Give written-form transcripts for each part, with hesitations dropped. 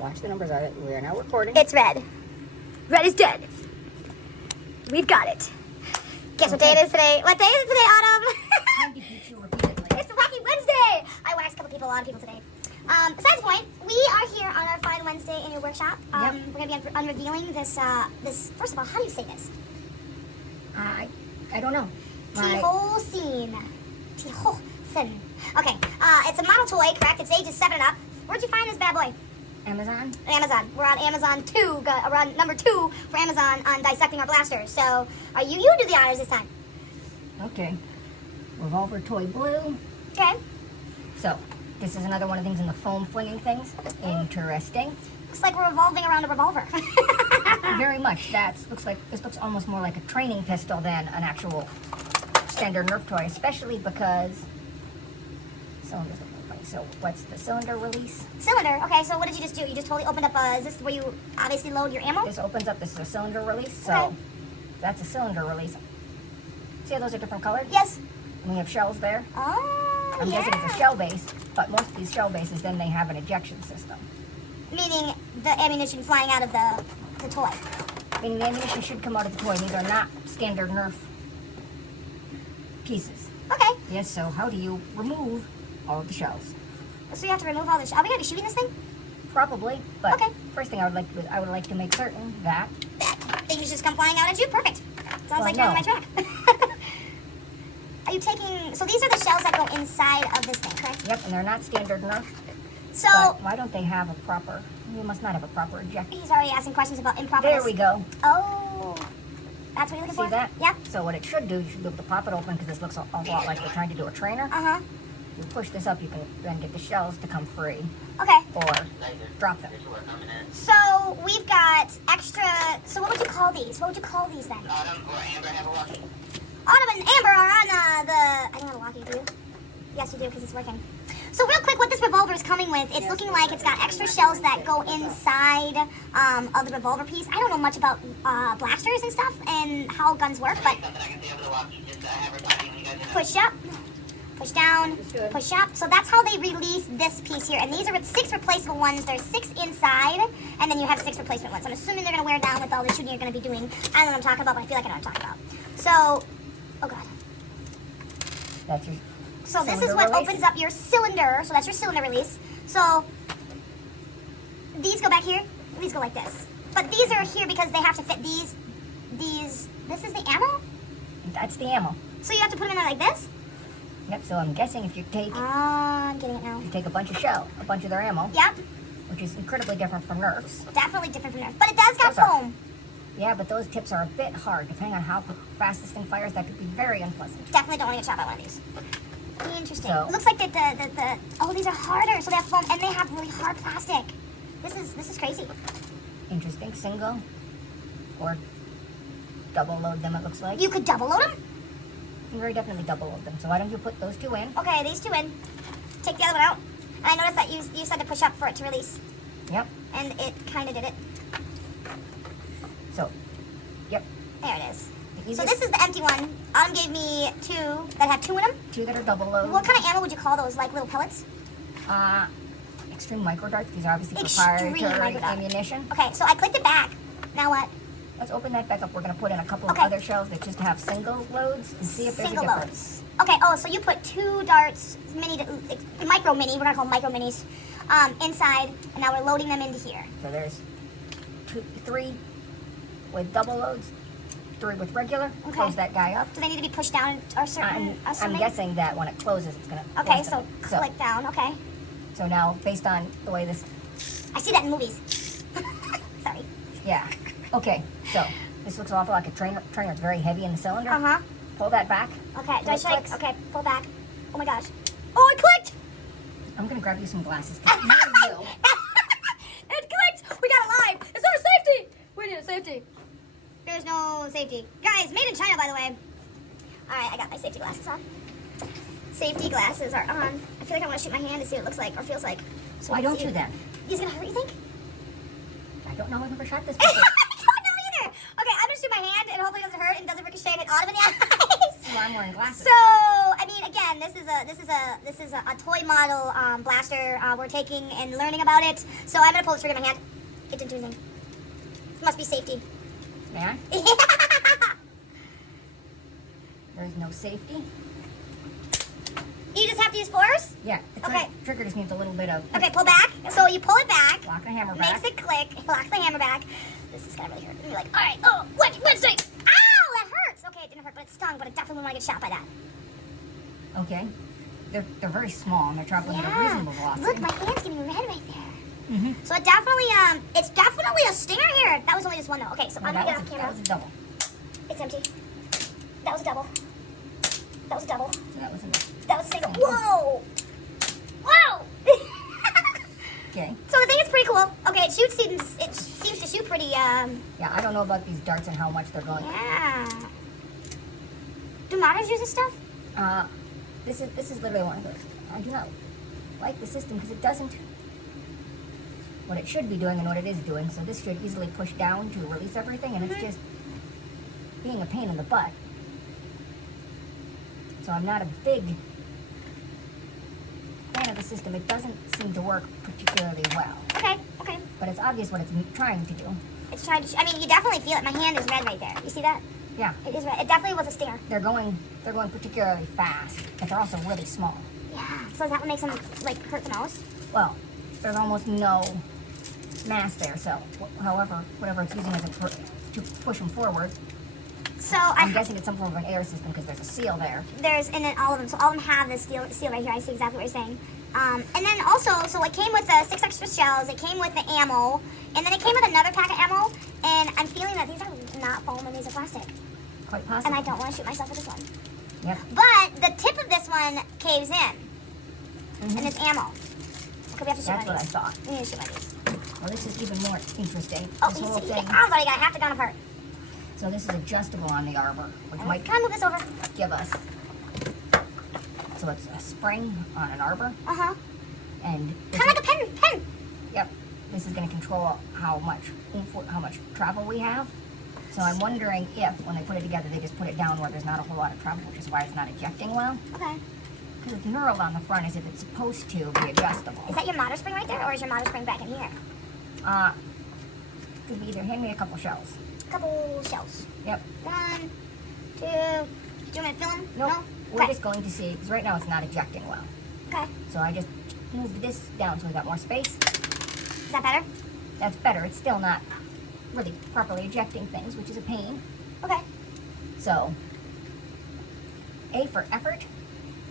Watch the numbers. We are now recording. It's red. Red is dead. We've got it. Guess what day it is today? What day is it today, Autumn? Time to beat you repeatedly. It's Wacky Wednesday. I waxed a lot of people today. Besides the point, we are here on our Fine Wednesday in your workshop. Yep. We're going to be unrevealing this, first of all, how do you say this? I don't know. Tehoosen. Tehoosen. Okay, it's a model toy, correct? Its age is 7 and up. Where'd you find this bad boy? Amazon? Amazon. We're on Amazon 2. We're on number 2 for Amazon on dissecting our blasters. So, you do the honors this time. Okay. Revolver toy blue. Okay. So, this is another one of the things in the foam flinging things. Interesting. Looks like we're revolving around a revolver. Very much. This looks almost more like a training pistol than an actual standard Nerf toy, especially because cylinders look funny. So, what's the cylinder release? Cylinder. Okay, so what did you just do? You just totally opened up is this where you obviously load your ammo? This opens up. This is a cylinder release. So, Okay. that's a cylinder release. See how those are different colored? Yes. And we have shells there. Oh, I'm yeah. guessing it's a shell base, but most of these shell bases, then they have an ejection system. Meaning the ammunition flying out of the toy. Meaning the ammunition should come out of the toy. These are not standard Nerf pieces. Okay. Yes, so how do you remove all of the shells? So you have to remove all the Are we going to be shooting this thing? Probably, but Okay. first thing I would like to make certain that Things just come flying out at you? Perfect. Sounds Well, like you're on no. my track. Are you taking... So these are the shells that go inside of this thing, correct? yep, and they're not standard Nerf. So... But why don't they have a proper? You must not have a proper ejection. He's already asking questions about improperness. There we go. Oh. That's what you're looking See for? that? Yep. So what it should do, you should be able to pop it open because this looks a lot like we're trying to do a trainer. Uh-huh. If you push this up, you can then get the shells to come free Okay. or drop them. So we've got extra... So what would you call these? What would you call these then? Autumn or Amber have a walkie. Autumn and Amber are on the... I don't have a walkie, do you? Yes, you do, because it's working. So real quick, what this revolver is coming with, it's looking like it's got extra shells that go inside of the revolver piece. I don't know much about blasters and stuff and how guns work, but Something I can see over the walkie. Just have her talking when you guys are done. push up, push down, push up. So that's how they release this piece here. And these are 6 replaceable ones. There's 6 inside, and then you have 6 replacement ones. I'm assuming they're going to wear down with all the shooting you're going to be doing. I don't know what I'm talking about, but I feel like I know what I'm talking about. So, oh God. That's your So this is cylinder what release. opens up your cylinder. So that's your cylinder release. So these go back here. These go like this. But these are here because they have to fit these. This is the ammo? That's the ammo. So you have to put them in there like this? Yep, so I'm guessing if you take I'm getting it now. a bunch of their ammo, Yep. which is incredibly different from Nerf's. Definitely different from Nerf. But it does got Those are- foam. Yeah, but those tips are a bit hard. Depending on how fast this thing fires, that could be very unpleasant. Definitely don't want to get shot by one of these. Interesting. So- It looks like the oh, these are harder. So they have foam and they have really hard plastic. This is crazy. Interesting. Single or double load them, it looks like. You could double load them? You very definitely double load them. So why don't you put those 2 in? Okay, these 2 in. Take the other one out. And I noticed that you said to push up for it to release. Yep. And it kind of did it. So, yep. There it is. The So easiest- this is the empty one. Autumn gave me 2 that have 2 in them. 2 that are double load. What kind of ammo would you call those? Like little pellets? Extreme micro darts. These are obviously Extreme proprietary micro dart. ammunition. Okay, so I clicked it back. Now what? Let's open that back up. We're going to put in a couple of Okay. other shells that just have single loads and see if there's Single a difference. loads. Okay, oh, so you put 2 darts, micro mini, we're going to call them micro minis, inside, and now we're loading them into here. So there's 3 with double loads, 3 with regular. Okay. Close that guy up. Do they need to be pushed down or certain? I'm assuming? guessing that when it closes, it's going to Okay, so click down, okay. So now, based on the way this, I see that in movies. Sorry. yeah. Okay, so this looks awful like a trainer. It's very heavy in the cylinder. Uh-huh. Pull that back. Okay, do I It strike? clicks. Okay, pull back. Oh my gosh. Oh, it clicked! I'm going to grab you some glasses. 'Cause now you. It clicked! We got it live! Is there a safety? We need a safety. There's no safety. Guys, made in China, by the way. Alright, I got my safety glasses on. Safety glasses are on. I feel like I want to shoot my hand to see what it looks like or feels like. So Why let's don't see. you then? These gonna hurt, you think? I don't know. I've never shot this I before. don't know either! Okay, I'm gonna shoot my hand and hopefully it doesn't hurt and doesn't ricochet and Autumn in the eyes. So I'm wearing glasses. So, I mean, again, again, this is a toy model blaster. We're taking and learning about it. So I'm gonna pull the trigger in my hand. It didn't do anything. Must be safety. Yeah? There's no safety. You just have to use force? Yeah, the Okay. trigger just needs a little bit of... Okay, pull back. So you pull it back. Lock the hammer back. Makes it click. Locks the hammer back. This is gonna really hurt. And you're like, all right, oh, Wednesday. Ow, that hurts. Okay, it didn't hurt, but it stung. But I definitely want to get shot by that. Okay. They're very small and they're traveling at a Yeah. reasonable velocity. Look, my hand's getting red right there. Mm-hmm. So it definitely, it's definitely a stinger here. That was only just one though. Okay, so I'm gonna get off that camera. was a double. It's empty. That was a double. That was a double. So that was a... That was a single. Whoa! Whoa! Okay. So the thing is pretty cool. Okay, it seems to shoot pretty, Yeah, I don't know about these darts and how much they're going. yeah. Do modders use this stuff? This is literally one of those. I do not like the system because it doesn't what it should be doing and what it is doing. So this should easily push down to release everything, and it's just being a pain in the butt. So I'm not a big fan of the system. It doesn't seem to work particularly well, Okay, okay. but it's obvious what it's trying to do. It's trying to, I mean, you definitely feel it. My hand is red right there. You see that? Yeah, It is red. It definitely was a stinger. they're going particularly fast, but they're also really small. Yeah. So is that what makes them, like, hurt the most? Well, there's almost no mass there, so whatever it's using as to push them forward. So I'm guessing it's some form of an air system because there's a seal there. and then all of them. So all of them have this seal right here. I see exactly what you're saying. And then also, so it came with the 6 extra shells. It came with the ammo, and then it came with another pack of ammo. And I'm feeling that these are not foam and these are plastic. Quite And possible. I don't want to shoot myself with this one. Yep. But the tip of this one caves in, and it's ammo. Okay, we have to shoot That's one what I of these. thought. We need to shoot one of these. Well, this is even more interesting. Oh, This you whole see, thing. I was already got half the gun apart. So this is adjustable on the arbor, which might Can I move this over? give us. So it's a spring on an arbor, Uh-huh. and Kind of like a pen. yep, this is going to control how much travel we have. So I'm wondering if, when they put it together, they just put it down where there's not a whole lot of travel, which is why it's not ejecting well. Okay. Because it's knurled on the front as if it's supposed to be adjustable. Is that your motor spring right there, or is your motor spring back in here? Could be either hand me a couple shells. Couple shells. Yep. 1, 2. Do you want me to fill them? Nope. No? We're Okay. just going to see, because right now it's not ejecting well. Okay. So I just moved this down so we got more space. Is that better? That's better. It's still not really properly ejecting things, which is a pain. Okay. So, A for effort,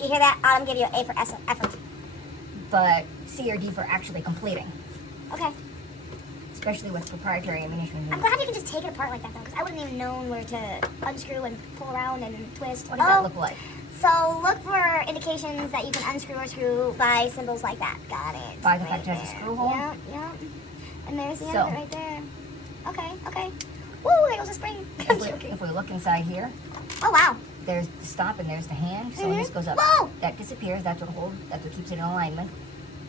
You hear that? Autumn give you an A for effort. but C or D for actually completing, Okay. especially with proprietary ammunition. I'm glad you can just take it apart like that, though, because I wouldn't even known where to unscrew and pull around and twist. What does that look like? So look for indications that you can unscrew or screw by symbols like that. Got it. By the fact it has a screw hole? Yep, yep. And there's the end So. of it right there. Okay, okay. Woo, there goes the spring. If we look inside here, Oh, wow. there's the stop and there's the hand. So when this goes up, Whoa! that disappears. That's what keeps it in alignment.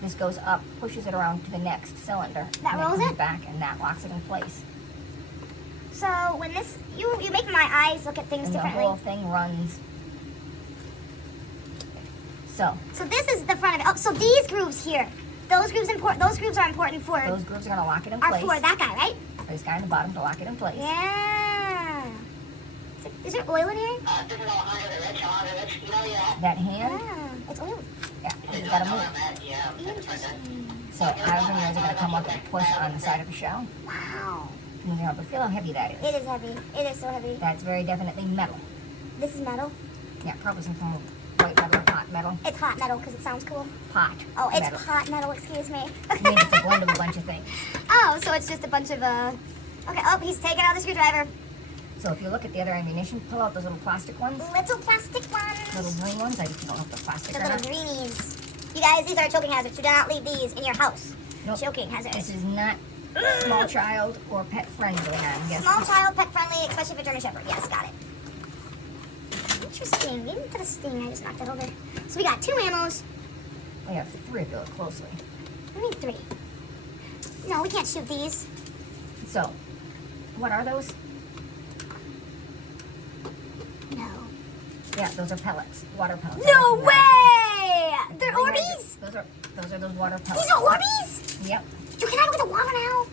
This goes up, pushes it around to the next cylinder. That and rolls comes it? back, and that locks it in place. So when this, you make my eyes look at things And the differently. whole thing runs. So So this is the front of it. Oh, so these grooves here, those grooves are important for those grooves are going to lock it in are place. for that guy, right? This guy on the bottom to lock it in place. Yeah. Is there oil in here? This is all under the rich, you know that? That hand, Yeah, it's oil. yeah, You he's know got to that, move. yeah. That's right then. So I don't think those are going to come up and push on the side of the shell. Wow. You know, but feel how heavy that It is. is heavy. It is so heavy. That's very definitely metal. This is metal. Yeah, probably some form of white metal or hot metal. It's hot metal because it sounds cool. Hot. Oh, it's metal. hot metal. Excuse me. It means it's a blend of a bunch of things. Oh, so it's just a bunch of Okay. Oh, he's taking out the screwdriver. So if you look at the other ammunition, pull out those little plastic ones, Little plastic ones. little green ones. I just don't know if they're plastic The or little not. greenies. You guys, these are choking hazards. Do not leave these in your house. Nope. Choking hazards. This is not small child or pet friendly, I'm guessing. Small child, pet friendly, especially for German Shepherd. Yes, got it. Interesting. Into the sting. I just knocked it over. So we got 2 ammos. We have 3 if you look closely. I need 3. No, we can't shoot these. So, what are those? No. Yeah, those are pellets, water pellets. No They're way! They're Those Orbeez? are those water pellets. These are Orbeez? Yep. You can I look at the water now?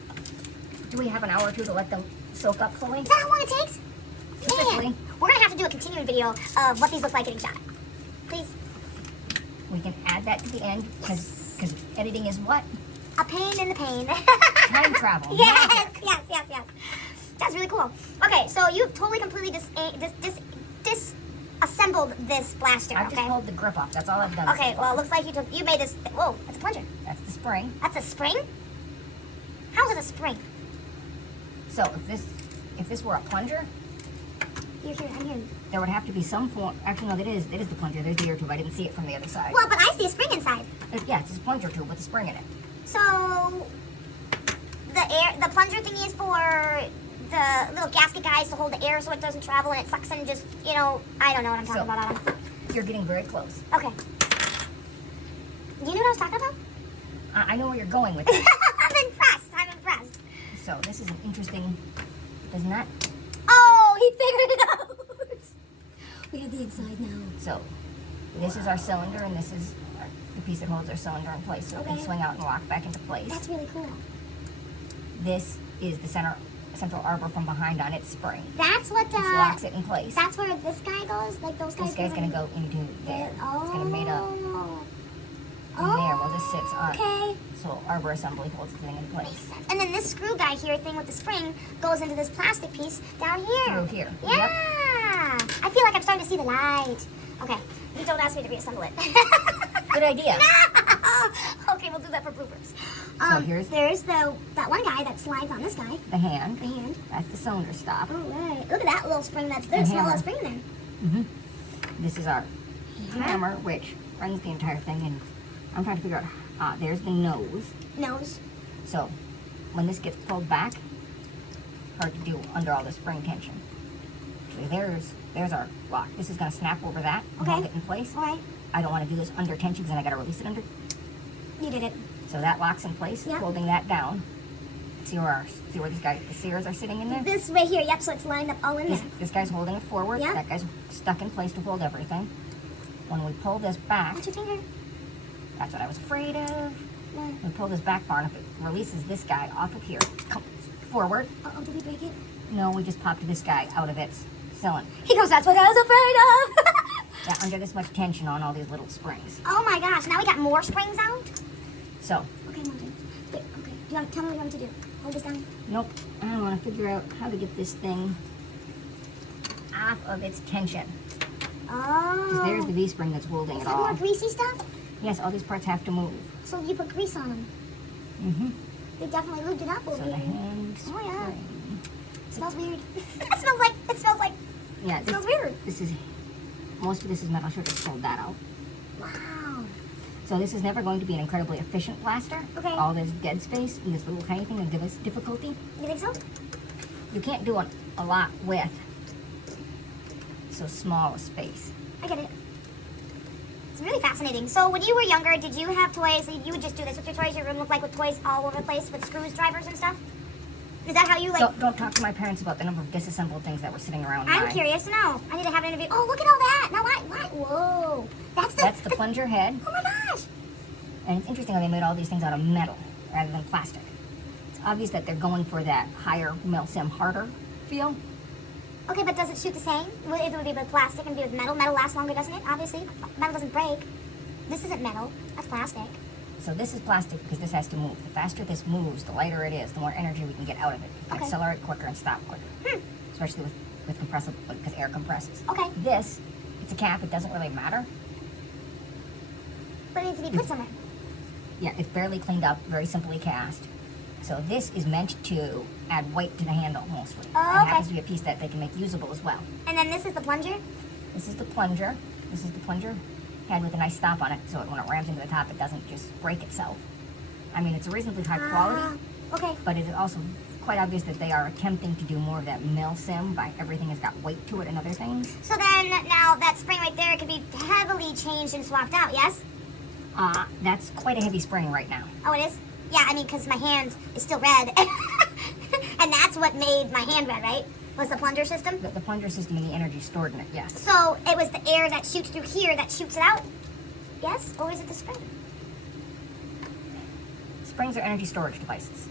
Do we have an hour or two to let them soak up fully? Is that how long it takes? Typically. Man, we're gonna have to do a continuing video of what these look like getting shot. Please. We can add that to the end because editing is what? A pain in the pain. Time travel. Yes, Magic. yes. That's really cool. Okay, so you've totally completely disassembled this blaster, I've just okay? pulled the grip off. That's all I've done. Okay, so far. well, it looks like you made this. Whoa, that's a plunger. That's the spring. That's a spring? How is it a spring? So if this were a plunger, You're here, I'm here. there would have to be some form. Actually, no, it is the plunger. There's the ear tube. I didn't see it from the other side. Well, but I see a spring inside. Yeah, it's a plunger tube with a spring in it. So the plunger thingy is for the little gasket guys to hold the air so it doesn't travel and it sucks in just, I don't know what I'm talking about, Adam. You're getting very close. Okay. You knew what I was talking about? I know where you're going with this. I'm impressed. So this is an interesting. Does not. Oh, he figured it out. We have the inside now. So this is our cylinder, and this is the piece that holds our cylinder in place, so it Okay. can swing out and lock back into place. That's really cool. This is the central arbor from behind on its spring. That's what Which locks it in place. That's where this guy goes? Like those guys This guy's gonna go into there. Oh. It's gonna mate up in there while this sits on. Okay. So arbor assembly holds the thing in place. And then this screw guy here, thing with the spring, goes into this plastic piece down here. Through here. Yeah. Yep. I feel like I'm starting to see the light. Okay. You don't ask me to reassemble it. Good idea. Okay, we'll do that for bloopers. There's that one guy that slides on this guy. the hand. The hand. That's the cylinder stop. All right. Look at that little spring. There's a small hammer. little spring in hmm This is our hammer, which runs the entire thing. And I'm trying to figure out. There's the nose. there. Nose. So when this gets pulled back, hard to do under all the spring tension. Actually, there's our lock. This is going to snap over that and Okay. hold it in place. All right. I don't want to do this under tension because then I got to release it under. You did it. So that locks in place, Yeah. holding that down. See where the sears are sitting in there? This right here. Yep. So it's lined up all in there. This guy's holding it forward. Yeah. That guy's stuck in place to hold everything. When we pull this back, Watch your finger. that's what I was afraid of. Yeah. We pull this back far enough, it releases this guy off of here. Come forward. Oh, did we break it? No, we just popped this guy out of its cylinder. He goes, that's what I was afraid of. Yeah, under this much tension on all these little springs. Oh my gosh, now we got more springs out? So, Okay, Martin. Wait, okay. Do you want, tell me what you want me to do. Hold this down. nope, I want to figure out how to get this thing off of its tension. Oh. Because there's the V-spring that's holding Is it that more all. greasy stuff? Yes, all these parts have to move. So you put grease on them. Mm-hmm. They definitely lubed it up So over the here. hand Oh, yeah. spring. It smells weird. it smells like, Yeah, it smells weird. most of this is metal. I should have pulled that out. Wow. So this is never going to be an incredibly efficient plaster. Okay. All this dead space and this little tiny thing will give us difficulty. You think so? You can't do a lot with so small a space. I get it. It's really fascinating. So when you were younger, did you have toys? You would just do this with your toys? Your room looked like with toys all over the place with screws, drivers, and stuff? Is that how you like? Don't talk to my parents about the number of disassembled things that were sitting around. I'm mine. curious to know. I need to have an interview. Oh, look at all that. Now what? Whoa. That's the plunger head. Oh my gosh. And it's interesting how they made all these things out of metal rather than plastic. It's obvious that they're going for that higher milsim harder feel. Okay, but does it shoot the same? If it would be with plastic and be with metal, metal lasts longer, doesn't it? Obviously, metal doesn't break. This isn't metal. That's plastic. So this is plastic because this has to move. The faster this moves, the lighter it is, the more energy we can get out of it. We can Okay. accelerate quicker and stop quicker. Especially with compressible, because air compresses. Okay. This, it's a cap, it doesn't really matter. But it needs to be put somewhere. Yeah, it's barely cleaned up, very simply cast. So this is meant to add weight to the handle mostly. Oh, And it okay. happens to be a piece that they can make usable as well. And then this is the plunger. This is the plunger. This is the plunger head with a nice stop on it, so when it rams into the top, it doesn't just break itself. I mean, it's a reasonably high quality, Okay. but it is also quite obvious that they are attempting to do more of that milsim by everything has got weight to it and other things. So then, now that spring right there could be heavily changed and swapped out, yes? That's quite a heavy spring right now. Oh, it is? Yeah, I mean, because my hand is still red. And that's what made my hand red, right? Was the plunger system? The plunger system and the energy stored in it, yes. So it was the air that shoots through here that shoots it out? Yes? Or is it the spring? Springs are energy storage devices.